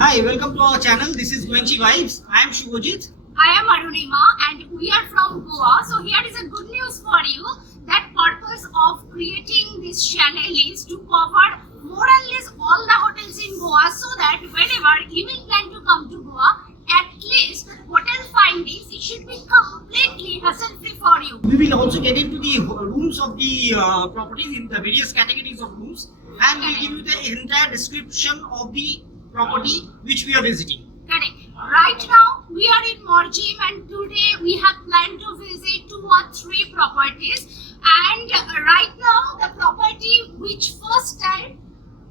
Hi, welcome to our channel. This is Gwenchi Vibes. I am Shubhajit. I am Arunima and we are from Goa. So here is a good news for you. That purpose of creating this channel is to cover more or less all the hotels in Goa, so that whenever you will plan to come to Goa, at least the hotel findings, it should be completely hassle-free for you. We will also get into the rooms of the properties in the various categories of rooms, and we'll give you the entire description of the property which we are visiting. Correct. Right now we are in Morjim and today we have planned to visit 2 or 3 properties. And right now the property which first time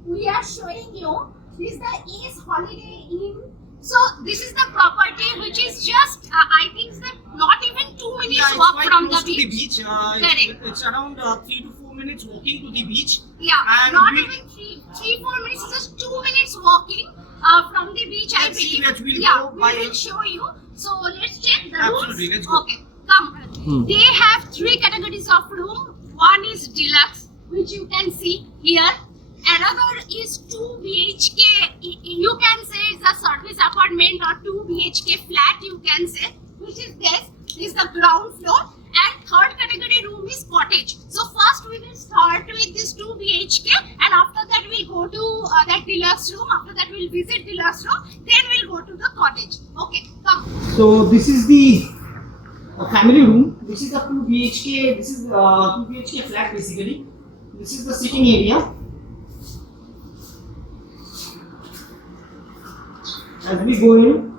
we are showing you is the Ace Holiday Inn. So this is the property which is just I think that not even 2 minutes walk from the beach. Correct. It's around 3 to 4 minutes walking to the beach. Yeah, and not even 3-4 minutes, just 2 minutes walking from the beach. I believe. We will show you. So let's check the rooms. Absolutely, let's go. Okay, come. They have 3 categories of room. One is deluxe, which you can see here. Another is 2 BHK. You can say it's a service apartment or 2 BHK flat. You can say, which is this. This is the ground floor. And third category room is cottage. So first we will start with this 2 BHK, and after that we'll go to that deluxe room. After that we'll visit deluxe room. Then we'll go to the cottage. Okay, come. So this is the family room. This is the 2 BHK. This is 2 BHK flat basically. This is the sitting area. As we go in,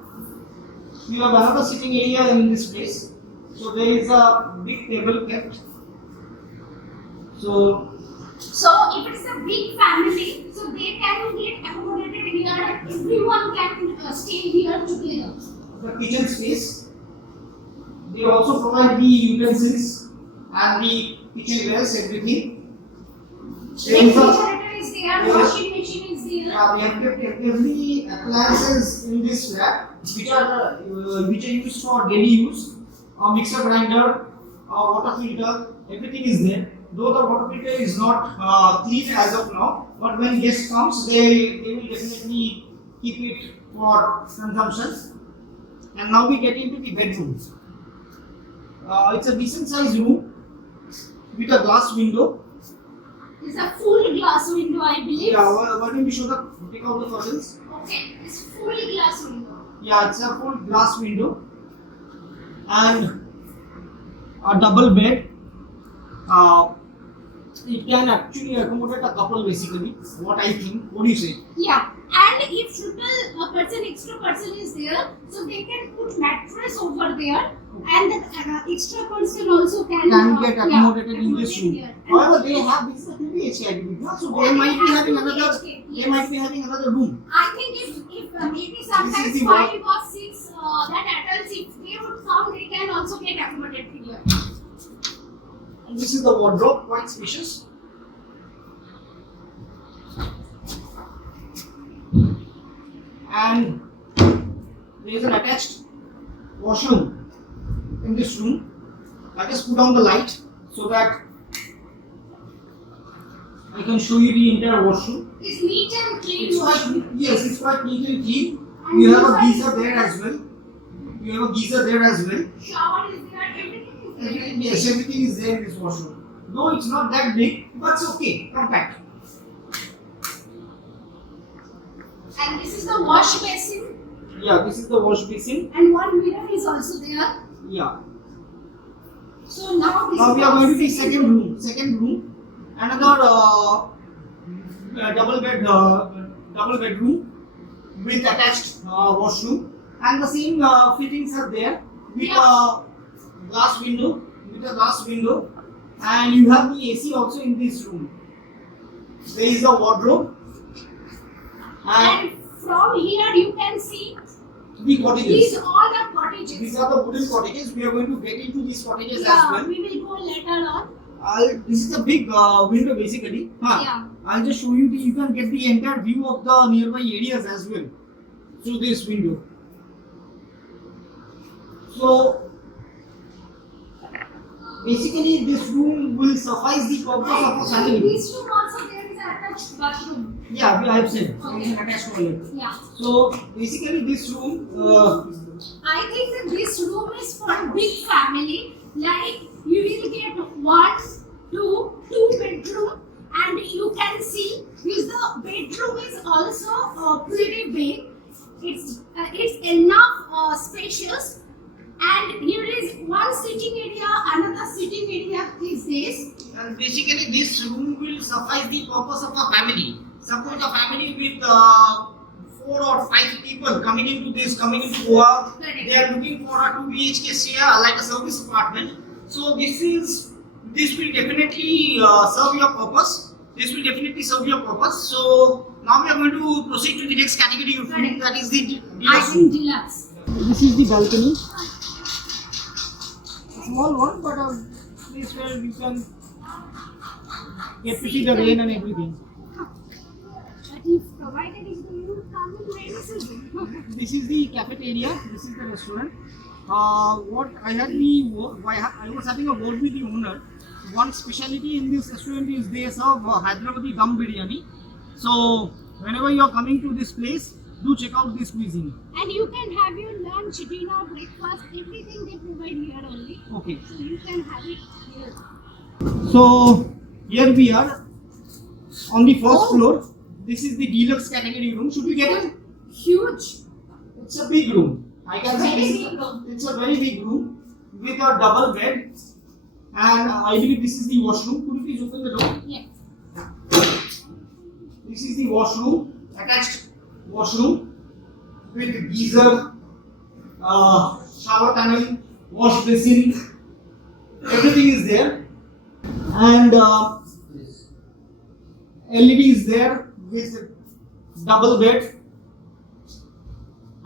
we have another sitting area in this place. So there is a big table kept. So if it is a big family, so they can get accommodated here. Everyone can stay here together. The kitchen space. They also provide the utensils and the kitchenwares, everything. Refrigerator is there, washing machine is there. We have kept every appliances in this flat, which are used for daily use. A mixer grinder, a water filter, everything is there. Though the water filter is not clean as of now, but when guest comes, they will definitely keep it for consumption. And now we get into the bedrooms. It's a decent sized room with a glass window. It's a full glass window, I believe. Yeah, why don't we take out the curtains? Okay, it's full glass window. Yeah, it's a full glass window. And a double bed. It can actually accommodate a couple basically. What I think. What do you say? Yeah, and if extra person is there, so they can put mattress over there, and the extra person also can get accommodated in this room. Here. However, they have this 2 BHK, I believe, so they might be having another. Yes. They might be having another room. I think if maybe sometimes 5 or 6 that adults, if they would come, they can also get accommodated here. And this is the wardrobe, quite spacious. And there is an attached washroom in this room. I just put down the light so that I can show you the entire washroom. It's neat and clean washroom. Yes, it's quite neat and clean. You have a geyser there as well. Shower is there, everything is there. Yes, everything is there in this washroom. Though it's not that big, but it's okay, compact. And this is the wash basin. Yeah, this is the wash basin. And one mirror is also there. Yeah. So now we are going to the second room. Another double bedroom with attached washroom, and the same fittings are there with a glass window. And you have the AC also in this room. There is a wardrobe. And from here you can see the cottages. These are the cottages. These are the wooden cottages. We are going to get into these cottages as well. We will go later on. This is a big window basically. Yeah. I'll just show you you can get the entire view of the nearby areas as well through this window. So basically this room will suffice the purpose of a family. In this room also there is attached attached bathroom. Yeah, I have said Okay. it's an attached toilet. Yeah. So basically, this room. I think that this room is for a big family. Like you will get one, two bedroom, and you can see this the bedroom is also pretty big. It's enough spacious, and here is one sitting area, another sitting area is this. And basically, this room will suffice the purpose of a family. Suppose a family with 4 or 5 people coming into Goa, they are looking for a 2 BHK stay, like a service apartment. So this will definitely serve your purpose. This will definitely serve your purpose. So now we are going to proceed to the next category of room, that is the I deluxe think room. deluxe. This is the balcony. A small one, but a place where you can get to see the rain and everything. But if provided is the you come in rainy season. This is the cafeteria. This is the restaurant. What I was having a word with the owner. One specialty in this restaurant is they serve Hyderabadi dum biryani. So whenever you are coming to this place, do check out this cuisine. And you can have your lunch, dinner, breakfast, everything they provide here only. Okay. So you can have it here. So here we are on the first floor. This is the deluxe category room. Should we get it? Huge. It's a big room. I can Very see big room. it's a very big room with a double bed. And I believe this is the washroom. Could you please open the door? Yeah. This is the washroom, attached washroom with geyser, shower panel, wash basin, everything is there. And LED is there with double bed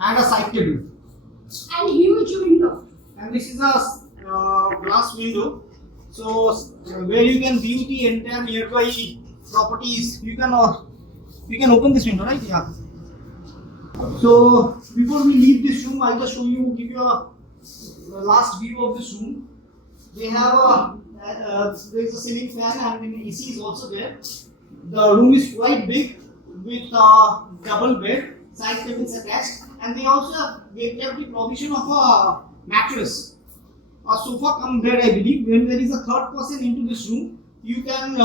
and a side table. And huge window. And this is a glass window. So where you can view the entire nearby properties. You can open this window, right? Yeah. So before we leave this room, I'll just give you a last view of this room. They have there's a ceiling fan and an AC is also there. The room is quite big with a double bed, side tables attached, and they also have the provision of a mattress. A sofa come bed, I believe. When there is a third person into this room, you can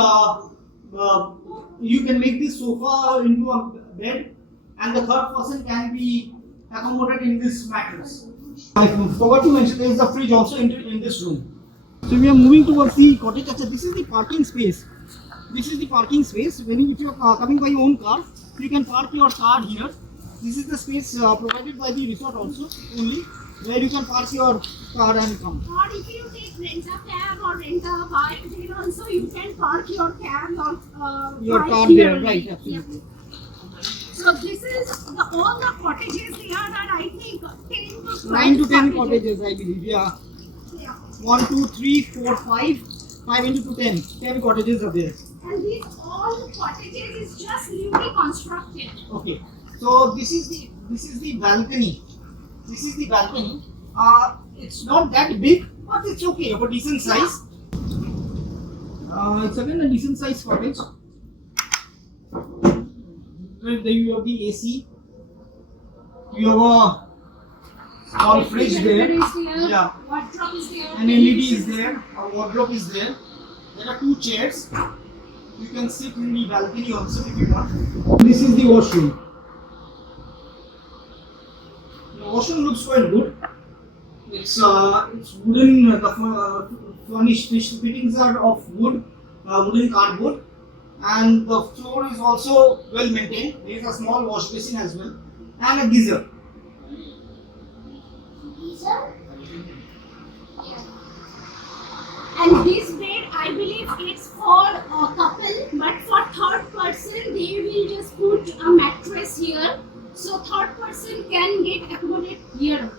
make this sofa into a bed, and the third person can be accommodated in this mattress. I forgot to mention there is a fridge also in this room. So we are moving towards the cottage. This is the parking space. This is the parking space. If you are coming by your own car, you can park your car here. This is the space provided by the resort also only, where you can park your car and come. Or if you take rent a cab or rent a bike, then also you can park your cab or Your bike car here there, only. right? Absolutely. Yeah. So this is all the cottages here are I think 10 to 12 9 to 10 cottages, I believe. Yeah. Yeah. 1, 2, 3, 4, 5. 5 into 10. 10 cottages are there. And these all cottages is just newly constructed. Okay. So this is the balcony. This is the balcony. It's not that big, but it's okay, of a decent size. It's again a decent size cottage. You have the AC. You have a small fridge there. Is there. Yeah. Wardrobe is there. An LED is there. A wardrobe is there. There are 2 chairs. You can sit in the balcony also if you want. This is the washroom. The washroom looks quite good. It's wooden. The furnished fittings are of wood, wooden cardboard, and the floor is also well maintained. There is a small wash basin as well, and a geyser. Geyser? And this bed, I believe it's for a couple, but for third person, they will just put a mattress here. So third person can get accommodated here.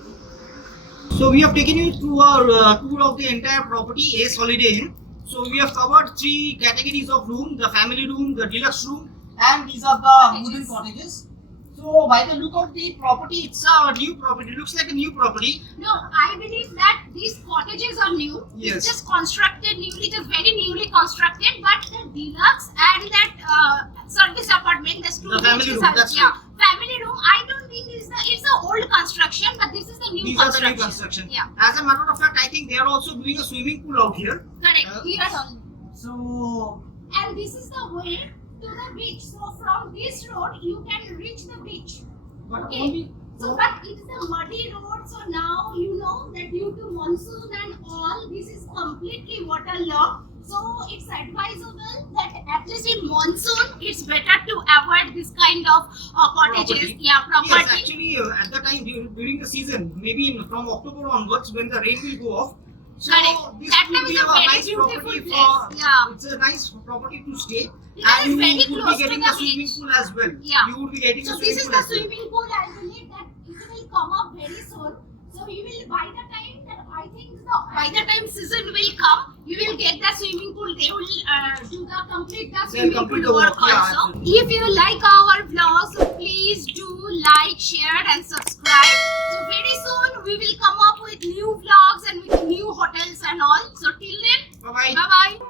So we have taken you through our tour of the entire property, Ace Holiday Inn. So we have covered 3 categories of room: the family room, the deluxe room, and these are the wooden cottages. So by the look of the property, it's a new property. It looks like a new property. No, I believe that these cottages are new. Yes. It's just constructed newly, just very newly constructed. But the deluxe and that saying the two The family BHKs room, are, that's yeah, right. family room. I don't think it's the old construction, but this is the new These are the construction. new construction. Yeah, As a matter of fact, I think they are also doing a swimming pool out here. correct. Here only. So And this is the way to the beach. So from this road you can reach the beach. but Okay. only So but it is a muddy road. So now you know that due to monsoon and all, this is completely waterlogged. So it's advisable that at least in monsoon, it's better to avoid this kind of cottages. Property. Yeah, property. Yes, actually, at the time during the season, maybe from October onwards, when the rain will go off, so Correct. this That will time be is a very nice beautiful property place. for. Yeah. It's a nice property to stay, Because and it's very you would close be to getting the the swimming beach. pool as well. Yeah. You would be getting So the this swimming is pool the as well. swimming pool. I believe that it will come up very soon. So you will by the time that I think by the time season will come, you will get the swimming pool. They will do the complete the They'll swimming complete pool the work work, yeah, also. absolutely. If you like our vlogs, please do like, share, and subscribe. So very soon we will come up with new vlogs and with new hotels and all. So till then, Bye bye. bye bye.